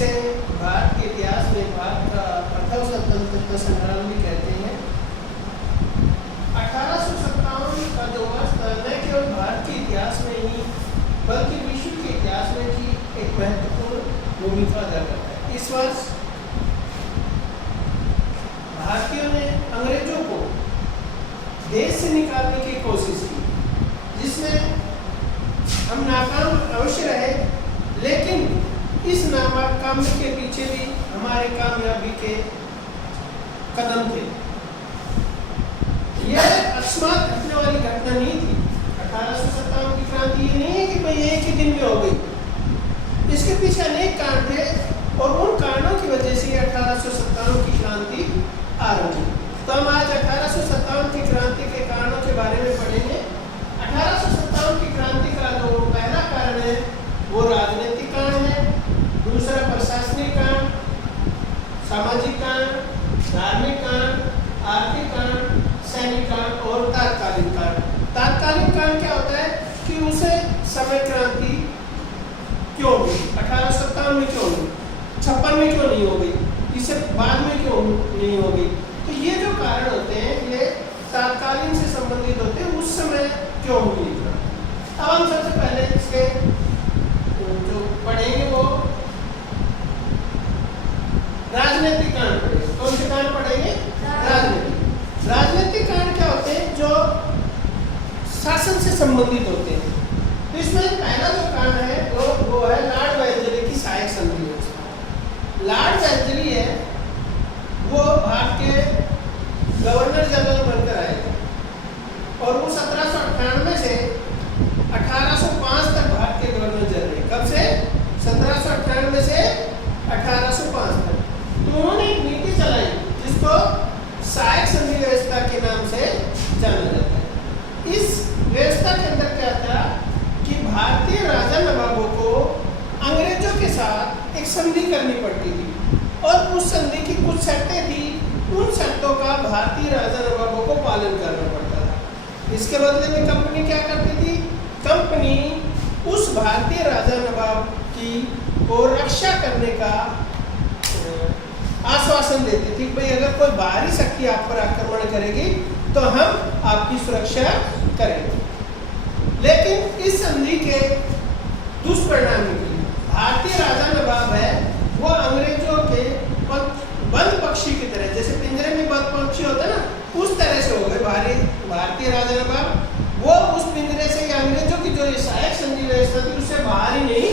जिसे भारत के इतिहास में भारत का प्रथम स्वतंत्रता संग्राम भी कहते हैं। 1857 का जो वर्ष था न केवल भारत के इतिहास में ही बल्कि विश्व के इतिहास में भी एक महत्वपूर्ण भूमिका अदा करता है। इस वर्ष भारतीयों ने अंग्रेजों को देश से निकालने की कोशिश की, जिसमें हम नाकाम अवश्य रहे, लेकिन इस नाकामी के पीछे भी हमारे कामयाबी के कदम थे। यह अकस्मात घटने वाली घटना नहीं थी। 1857 की क्रांति ये नहीं है कि भाई एक ही दिन में हो गई। इसके पीछे अनेक कारण थे और उन कारणों की वजह से 1857 की क्रांति आरंभ हुई। तो हम आज 1857 की क्रांति के कारणों के बारे में पढ़ेंगे। 1857 की क्रांति का जो पहला कारण है वो राजनीतिक कारण है, दूसरा प्रशासनिक कारण, सामाजिक कारण, धार्मिक कारण, आर्थिक कारण, सैनिक कारण और तात्कालिक कारण। तात्कालिक कारण क्या होता है कि उसे समय क्रांति क्यों हुई, 1857 में क्यों हुई, 56 में क्यों नहीं हो गई, इससे बाद में क्यों नहीं हो गई। तो ये जो कारण होते हैं ये तात्कालीन से संबंधित होते हैं, उस समय क्यों हुई। अब हम सबसे पहले इसके जो पढ़ेंगे वो राजनीतिक कारण पढ़ेंगे। कौन से कारण पढ़ेंगे? राजनीतिक कारण क्या होते हैं? जो शासन से संबंधित होते हैं। तो इसमें पहला जो कारण है वो है लॉर्ड वेल्लेस्ली की सहायक संधि व्यवस्था। लॉर्ड वेल्लेस्ली है वो भारत के गवर्नर जनरल बनकर आए थे और वो 1798 से 1805 तक भारत के गवर्नर जनरल। कब से? 1798 से 1805 तक। तो उन्होंने एक नीति चलाई जिसको सहायक संधि व्यवस्था के नाम से जाना जाता है। इस व्यवस्था के अंदर क्या था कि भारतीय राजा नवाबों को अंग्रेजों के साथ एक संधि करनी पड़ती थी और उस संधि की कुछ शर्तें थी। उन शर्तों का भारतीय राजा नवाबों को पालन करना पड़ता था। इसके बदले में कंपनी क्या करती थी? कंपनी उस भारतीय राजा नवाब की को रक्षा करने का आश्वासन देती थी। भाई अगर कोई बाहरी शक्ति आप पर आक्रमण करेगी तो हम आपकी सुरक्षा करेंगे। लेकिन इस संधि के दुष्परिणाम निकले। भारतीय राजा नवाब है वो अंग्रेजों के बंद पक्षी की तरह, जैसे पिंजरे में बंद पक्षी होता है ना, उस तरह से हो गए भारतीय राजा नवाब। वो उस पिंजरे से अंग्रेजों की जो सहायक संधि व्यवस्था थी उससे बाहर ही नहीं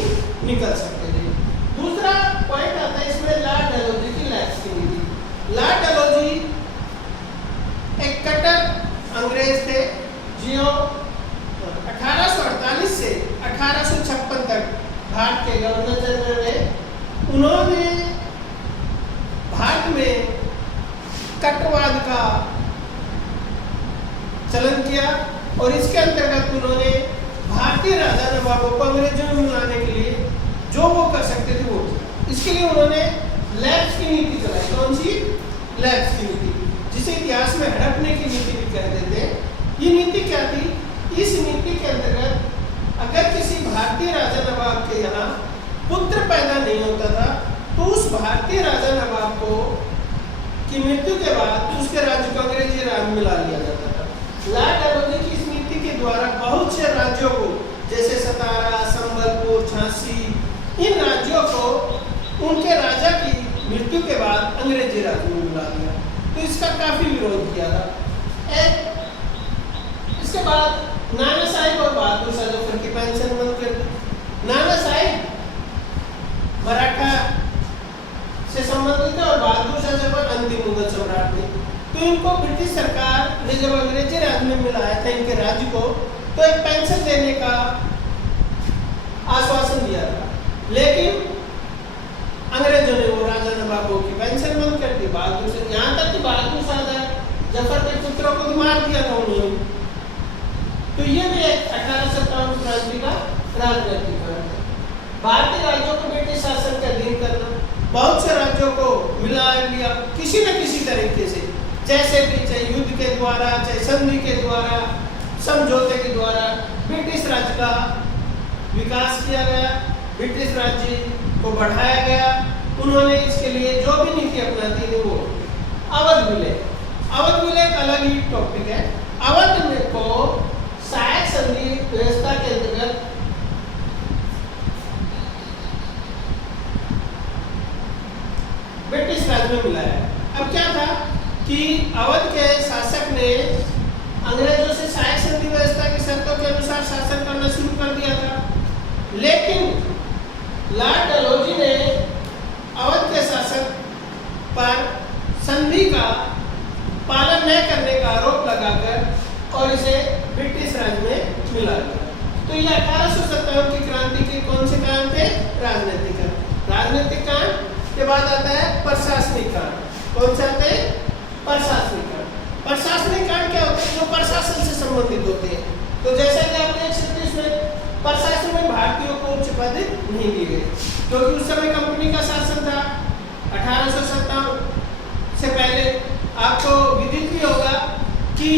निकल सकते थे। दूसरा पॉइंट आता है इसमें लॉर्ड डलहौजी की लैप्स की नीति। लॉर्ड डलहौजी एक कट्टर अंग्रेज थे जो 1848 से 1856 तक भारत के गवर्नर जनरल रहे। उन्होंने भारत में कट्टरवाद का चलन किया और इसके अंतर्गत उन्होंने भारतीय राजा नवाबों को अंग्रेजों में मिलाने के लिए जो वो कर सकते थे वो किया। इसके लिए उन्होंने लैप्स की नीति चलाई। कौन सी? लैप्स की नीति, जिसे इतिहास में हड़पने की नीति भी कहते थे। ये नीति क्या थी? इस नीति के अंतर्गत अगर किसी भारतीय राजा नवाब के यहाँ पुत्र पैदा नहीं होता था तो उस भारतीय राजा नवाब को की मृत्यु के बाद उसके राज्य को अंग्रेजी राज में मिला लिया जाता था। लॉर्ड डलहौजी की इस नीति के द्वारा बहुत से राज्यों को, जैसे सतारा, संबलपुर, झांसी, इन राज्यों को उनके राजा की मृत्यु के बाद अंग्रेजी राज में मिला दिया। तो इसका काफी विरोध किया था। इसके बाद नाना साहिब और बहादुर शाह जफर की पेंशन बंद कर दी। नाना साहिब मराठा से संबंधित थे और बहादुर शाह जफर अंतिम मुगल सम्राट थे। तो इनको ब्रिटिश सरकार ने जब अंग्रेजी राज में मिलाया था इनके राज्य को, तो एक पेंशन देने का आश्वासन दिया था। लेकिन अंग्रेजों ने वो राजा नवाबों की पेंशन बंद कर दी। बहादुर शाह, यहाँ तक कि बहादुर शाह जफर के पुत्रों को भी मार दिया था उन्होंने। तो ये भी एक 1857 क्रांति का राजनीतिक कारण है। भारतीय राज्यों को ब्रिटिश शासन के अधीन करना, बहुत से राज्यों को मिला लिया किसी न किसी तरीके से, जैसे भी, चाहे युद्ध के द्वारा, चाहे संधि के द्वारा, समझौते के द्वारा ब्रिटिश राज्य का विकास किया गया, ब्रिटिश राज्य को बढ़ाया गया उन्होंने इसके लिए जो भी नीति अपनाती थी वो अवध विलय। अवध विलय एक अलग ही टॉपिक है। अवध में को सहायक संधि व्यवस्था के अंतर्गत ब्रिटिश राज में मिला है। अब क्या था कि अवध के शासक ने अंग्रेजों से सहायक संधि व्यवस्था की शर्तों के अनुसार शासन करना शुरू कर दिया था, लेकिन लॉर्ड डलहौजी ने अवध के शासक पर संधि का पालन न करने का आरोप लगाकर और इसे ब्रिटिश राज में मिला दिया। तो ये 1857 की क्रांति के कौन से कांड थे? राजनीतिक कांड। राजनीतिक कांड के बाद आता है प्रशासनिक कांड। कौन से आते हैं? प्रशासनिक कांड। प्रशासनिक कांड क्या होते हैं? जो प्रशासन से संबंधित होते हैं। तो जैसा कि आप देख सकते हैं इसमें प्रशासन में भारतीयों को उच्च पद नहीं दिए गए, क्योंकि उस समय कंपनी का शासन था। 1857 से पहले आपको विदित भी होगा कि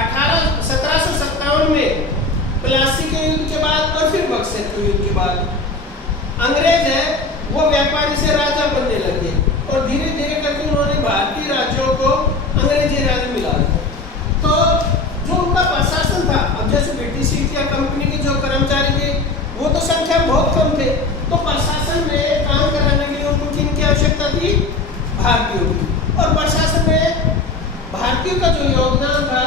1757 में प्लासी के युद्ध के बाद और फिर बक्सर के युद्ध के बाद अंग्रेज है वो व्यापारी से राजा बनने लगे और धीरे धीरे करके उन्होंने भारतीय राज्यों को अंग्रेजी राज मिला दिया। तो जो उनका प्रशासन था, अब जैसे ब्रिटिश या कंपनी के जो कर्मचारी थे वो तो संख्या बहुत कम थे, तो प्रशासन में काम कराने के लिए उनको किनकी आवश्यकता थी? भारतीयों की। और प्रशासन में भारतीयों का जो योगदान था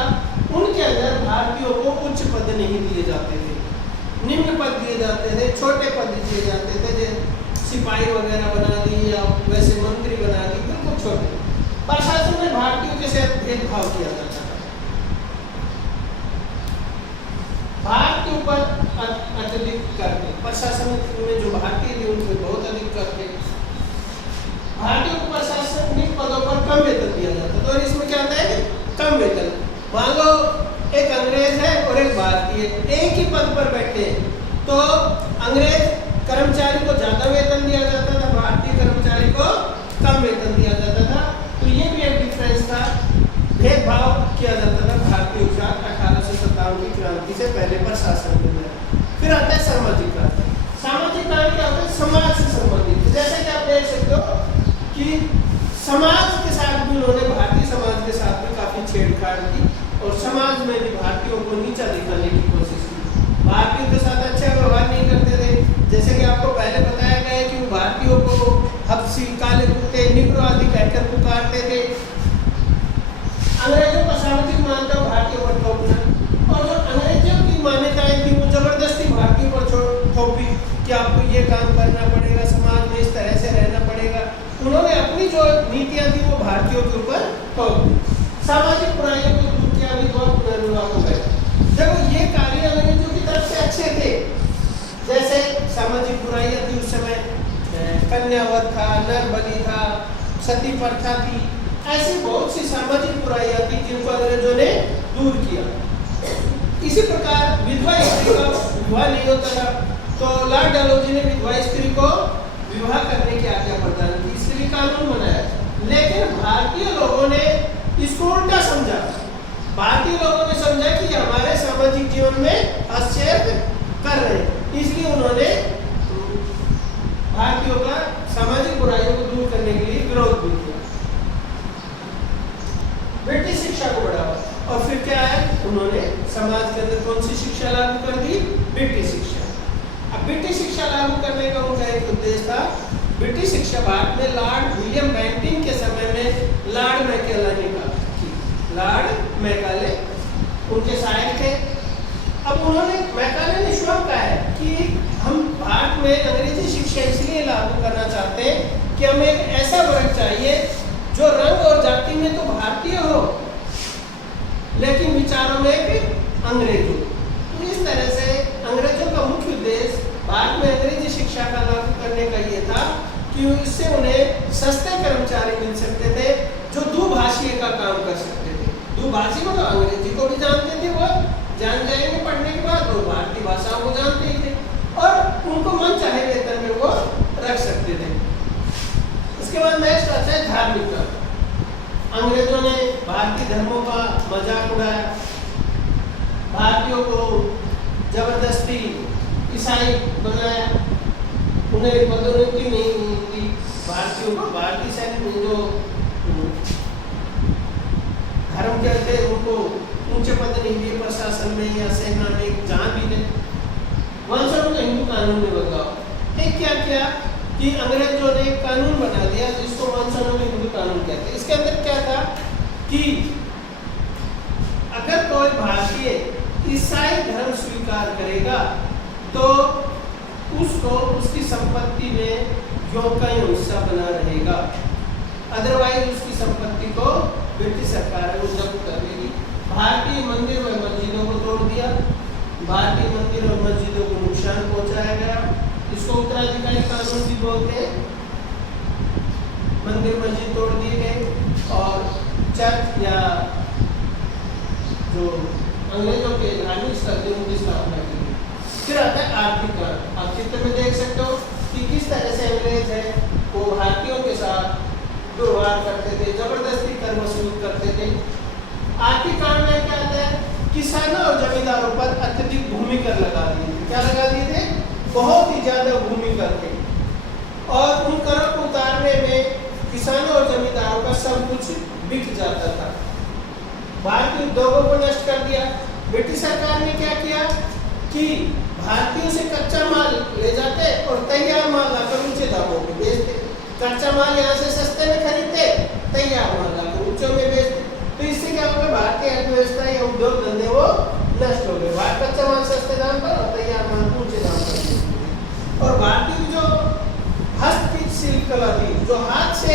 उनके अंदर भारतीयों को उच्च पद नहीं दिए जाते थे, निम्न पद दिए जाते थे, छोटे पद दिए जाते थे, जैसे सिपाही वगैरह बना दी या वैसे मंत्री बना दी, बिल्कुल छोटे। प्रशासन में भारतीयों के साथ भेदभाव किया जाता था। भारतीयों पर अत्यधिक करते, प्रशासन में जो भारतीय थे उनको बहुत अधिक करते। भारतीयों को प्रशासनिक पदों पर कम वेतन दिया जाता, तो इसमें क्या होता है? कम वेतन। मान लो एक अंग्रेज है और एक भारतीय एक ही पद पर बैठे हैं, तो अंग्रेज कर्मचारी को ज्यादा वेतन दिया जाता था, भारतीय कर्मचारी को कम वेतन दिया जाता था। तो ये भी एक डिफरेंस था, भेदभाव किया जाता था भारतीयों के साथ 1857 की क्रांति से पहले प्रशासन के अंदर। फिर आता है सामाजिक कांड। सामाजिक कांड क्या होता है? समाज से संबंधित। जैसे कि आप देख सकते हो कि समाज के साथ भी उन्होंने, भारतीय समाज के साथ भी काफी छेड़छाड़ की और समाज में भी भारतीयों को नीचा दिखाने की कोशिश की। भारतीयों के साथ अच्छा व्यवहार नहीं करते थे, जैसे कि आपको पहले बताया गया है कि वो भारतीयों को हबसी, काले कुत्ते, निग्रो आदि कहकर पुकारते थे। अंग्रेजों का सामाजिक मान्यता भारतीयों पर थोपना, और जो अंग्रेजों की मान्यताएं थी वो जबरदस्ती भारतीयों पर थोपी कि आपको ये काम करना पड़ेगा, समाज में इस तरह से रहना पड़ेगा। उन्होंने अपनी जो नीतियां थी वो भारतीयों के ऊपर थोप दी। सामाजिक बुराइयों को दूर किया भी बहुत पुनर्विवाह हो गया। देखो ये कार्य अंग्रेजों की तरफ से अच्छे थे, जैसे सामाजिक बुराइयां थी उस समय, कन्यावध था, नरबली था, सती प्रथा थी, ऐसी बहुत सी सामाजिक बुराइयां थी जिनको अंग्रेजों ने दूर किया। इसी प्रकार विधवा स्त्री का विवाह नहीं होता था, तो लॉर्ड डलहौजी ने विधवा स्त्री को विवाह करने की आज्ञा प्रदान की, स्त्री कानून बनाया। लेकिन भारतीय लोगों ने इसको उल्टा समझा। भारतीय लोगों ने समझा कि हमारे सामाजिक जीवन में हस्तक्षेप कर रहे हैं, इसलिए उन्होंने भारतीयों का सामाजिक बुराइयों को दूर करने के लिए विरोध भी किया। ब्रिटिश शिक्षा को बढ़ावा, और फिर क्या है? उन्होंने समाज के अंदर कौन सी शिक्षा लागू कर दी? ब्रिटिश शिक्षा। अब ब्रिटिश शिक्षा लागू करने का उनका एक उद्देश्य था। ब्रिटिश शिक्षा भारत में लॉर्ड विलियम बेंटिंग के समय में लॉर्ड मैकाले ने की। लॉर्ड मैकाले उनके सहायक थे। अब उन्होंने, मैकाले ने श्लोक कहा है कि हम भारत में अंग्रेजी शिक्षा इसलिए लागू करना चाहते हैं कि हमें एक ऐसा वर्ग चाहिए जो रंग और जाति में तो भारतीय हो लेकिन विचारों में भी अंग्रेज हो। तो इस तरह से अंग्रेजों का मुख्य उद्देश्य भारत में अंग्रेजी शिक्षा का लागू करने का ये था कि इससे उन्हें सस्ते कर्मचारी मिल सकते थे जो दुभाषीय का काम कर सकते थे। दुभाषी मतलब अंग्रेजी को भी जानते थे, वो जान जाएंगे पढ़ने के बाद, वो भारतीय भाषाओं को जानते ही थे और उनको मन चाहे वेतन में वो रख सकते थे। इसके बाद नेक्स्ट आता है धार्मिक कर्म। अंग्रेजों ने भारतीय धर्मों का मजाक उड़ाया, भारतीयों को जबरदस्ती ईसाई बनाया, उन्हें पदोन्नति नहीं मिली भारतीयों को। भारतीय सैनिक जो धर्म के थे उनको ऊंचे पद नहीं दिए प्रशासन में या सेना में, जहाँ भी थे। वंशों ने हिंदू कानून में बदलाव एक क्या किया कि अंग्रेजों ने कानून बना दिया जिसको वंशों ने हिंदू कानून कहते हैं। इसके अंदर क्या था कि अगर कोई भारतीय ईसाई धर्म स्वीकार करेगा तो उसको उसकी संपत्ति में यों का हिस्सा बना रहेगा, अदरवाइज उसकी संपत्ति को ब्रिटिश सरकार जब्त कर लेगी। भारतीय मंदिर व मस्जिदों को तोड़ दिया, भारतीय मंदिर और मस्जिदों को नुकसान पहुंचाया गया। इसको उत्तराधिकारी कानून भी बोलते हैं। मंदिर मस्जिद तोड़ दिए गए और चर्च या जो अंग्रेजों के धार्मिक स्थल थे उनकी स्थापना की गई। फिर आता है आर्थिक कारण। आप चित्र में देख सकते हो कि किस तरह से अंग्रेज है वो भारतीयों के साथ दुर्व्यवहार करते थे, जबरदस्ती कर वसूल करते थे। आर्थिक कारण में क्या आता है, किसानों और जमींदारों पर अत्यधिक भूमि कर लगा दिए थे। क्या लगा दिए थे? बहुत ही ज्यादा भूमि कर थे और उन करों को उतारने में किसानों और जमींदारों का सब कुछ बिक जाता था। भारतीय उद्योगों को नष्ट कर दिया। ब्रिटिश सरकार ने क्या किया कि भारतीयों से कच्चा माल ले जाते और तैयार माल लाकर ऊंचे दामों पे बेचते। कच्चा माल यहाँ से सस्ते में खरीदते, तैयार माल लाकर ऊंचों में बेचते। तो इससे क्या होगा, भारतीय अर्थव्यवस्था या उद्योग धंधे वो नष्ट हो गए। कच्चा माल सस्ते दाम पर और तैयार माल ऊंचे दाम पर बेचते। और भारतीय जो हस्तशिल्प कला थी, जो हाथ से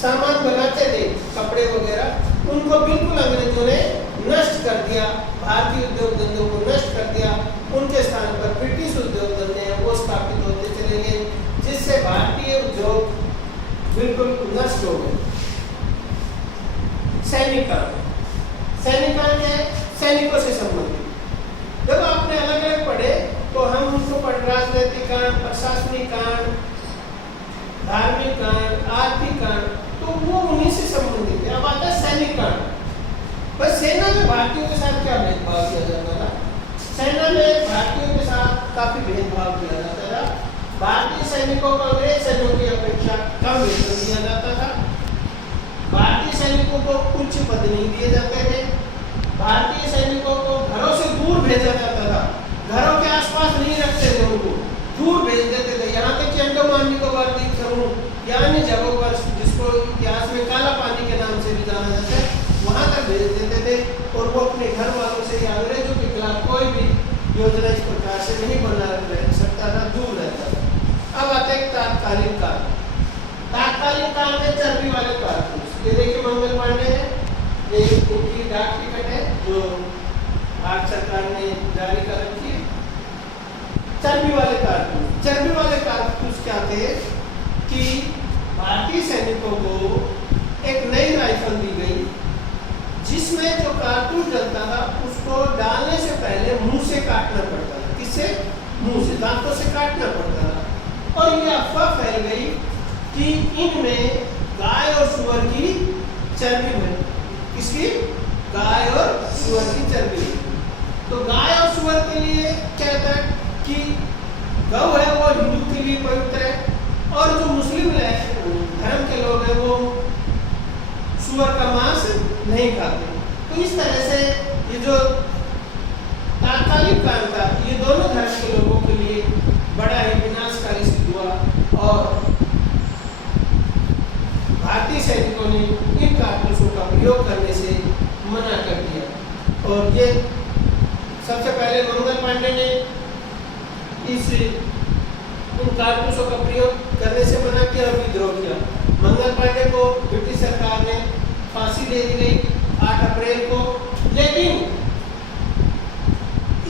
सामान बनाते थे कपड़े वगैरह, उनको बिल्कुल अंग्रेजों ने नष्ट कर दिया। भारतीय उद्योग धंधों को नष्ट कर दिया। उनके स्थान पर ब्रिटिश उद्योग धंधे हैं वो स्थापित होते चले गए, जिससे भारतीय उद्योग बिल्कुल नष्ट हो गए। सैनिकान है सैनिकों से संबंधित। जब आपने अलग अलग पढ़े तो हम उनको पढ़ राजनीतिक कांड, प्रशासनिक कांड, धार्मिक कांड, आर्थिक कांड, तो वो उन्हीं से संबंधित है। अब आता है सैनिक कांड। बस सेना में भारतीयों के साथ क्या भेदभाव किया जाता था? सेना में भारतीयों के साथ काफी भेदभाव किया जाता था। भारतीय सैनिकों को अंग्रेज सैनिकों की अपेक्षा कम वेतन दिया जाता था। भारतीय सैनिकों को उच्च पद नहीं दिए जाते थे। भारतीय सैनिकों को घरों से दूर भेजा जाता था। घरों के आसपास नहीं रखते थे, उनको दूर भेज देते थे। यहाँ तक कि अंडमान निकोबार द्वीप समूह या अन्य जगहों पर, जिसको इतिहास में काला पानी के नाम से भी जाना जाता है, वहां तक भेज देते थे और वो अपने घर वालों से या अंग्रेजों के खिलाफ कोई भी योजना इस प्रकार से नहीं बना रह सकता था, दूर रहता था। अब आता है तात्कालिक काल। तात्कालिक काल में चर्बी वाले कारतूस, ये देखिए मंगल पांडे है, ये उनकी डाक टिकट है जो भारत सरकार ने जारी कर रखी है। चर्बी वाले कारतूस, चर्बी वाले कारतूस क्या थे कि भारतीय सैनिकों को एक नई राइफल दी गई जिसमें जो कारतूस डलता था उसको डालने से पहले मुंह से काटना पड़ता था। किससे? मुंह से, दांतों से काटना पड़ता था। और ये अफवाह फैल गई कि इनमें गाय और सुअर की चर्बी है। किसकी? गाय और सुअर की चर्बी। तो गाय और सुअर के लिए क्या था कि गौ है वो हिंदू के लिए पवित्र है और जो मुस्लिम धर्म के लोग हैं वो सुअर का मांस नहीं खाते। तो इस तरह से ये जो तात्कालिक काल था, ये दोनों धर्म के लोगों के लिए बड़ा ही विनाशकारी सिद्ध हुआ और भारतीय सैनिकों ने इन कारतूसों का प्रयोग करने से मना कर दिया। और ये सबसे पहले मंगल पांडे ने उन कारतूसों का प्रयोग करने से मना किया और विद्रोह किया। मंगल पांडे को ब्रिटिश सरकार ने फांसी दे दी गई 8 अप्रैल को, लेकिन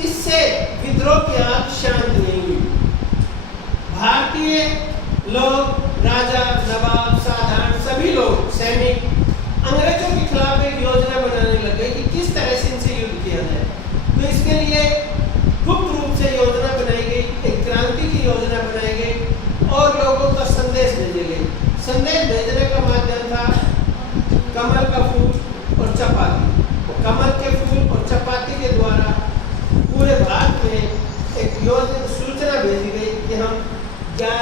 इससे विद्रोह की आग शांत नहीं हुई। भारतीय लोग, राजा, नवाब, साधारण सभी लोग, सैनिक अंग्रेजों के खिलाफ एक योजना बनाने लगे कि किस तरह से इनसे युद्ध किया जाए। तो इसके लिए गुप्त रूप से योजना बनाई गई, एक क्रांति की योजना बनाई गई और लोगों का संदेश भेजे गए। संदेश भेजने का माध्यम था कमल का फूल और चपाती। कमल के फूल और चपाती के द्वारा पूरे भारत में एक योजना सूचना भेजी गई कि हम 11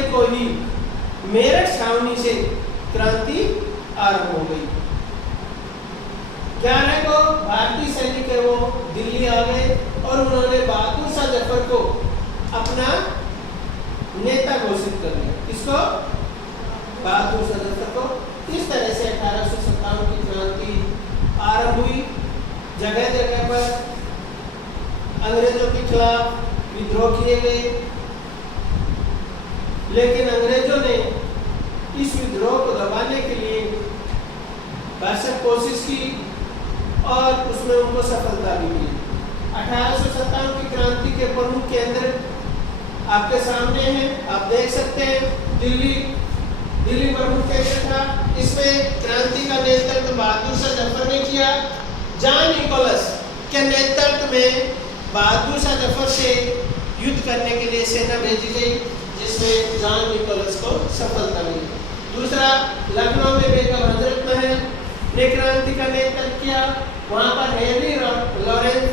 मई को ही मेरठ छावनी से क्रांति आरंभ हो गई। 11 को भारतीय सैनिक है वो दिल्ली आ गए और उन्होंने बहादुर शाह जफर को अपना नेता घोषित कर दिया। किसको? बहादुर शाह जफर को। इस तरह से 1857 की क्रांति आरंभ हुई। जगह जगह पर अंग्रेजों के खिलाफ विद्रोह किए गए, लेकिन अंग्रेजों ने इस विद्रोह को दबाने के लिए भरसक कोशिश की और उसमें उनको सफलता भी मिली। 1857 की क्रांति के प्रमुख केंद्र आपके सामने हैं, आप देख सकते हैं। दिल्ली प्रमुख केंद्र था। इसमें क्रांति का नेतृत्व बहादुर शाह जफर ने किया। जॉन निकोलस के नेतृत्व में बहादुर शाह जफर से युद्ध करने के लिए सेना भेजी गई, जिसमें जॉन निकोलस को सफलता मिली। दूसरा, लखनऊ में बेगम हजरत महल ने क्रांति का नेतृत्व किया। वहां पर हेनरी लॉरेंस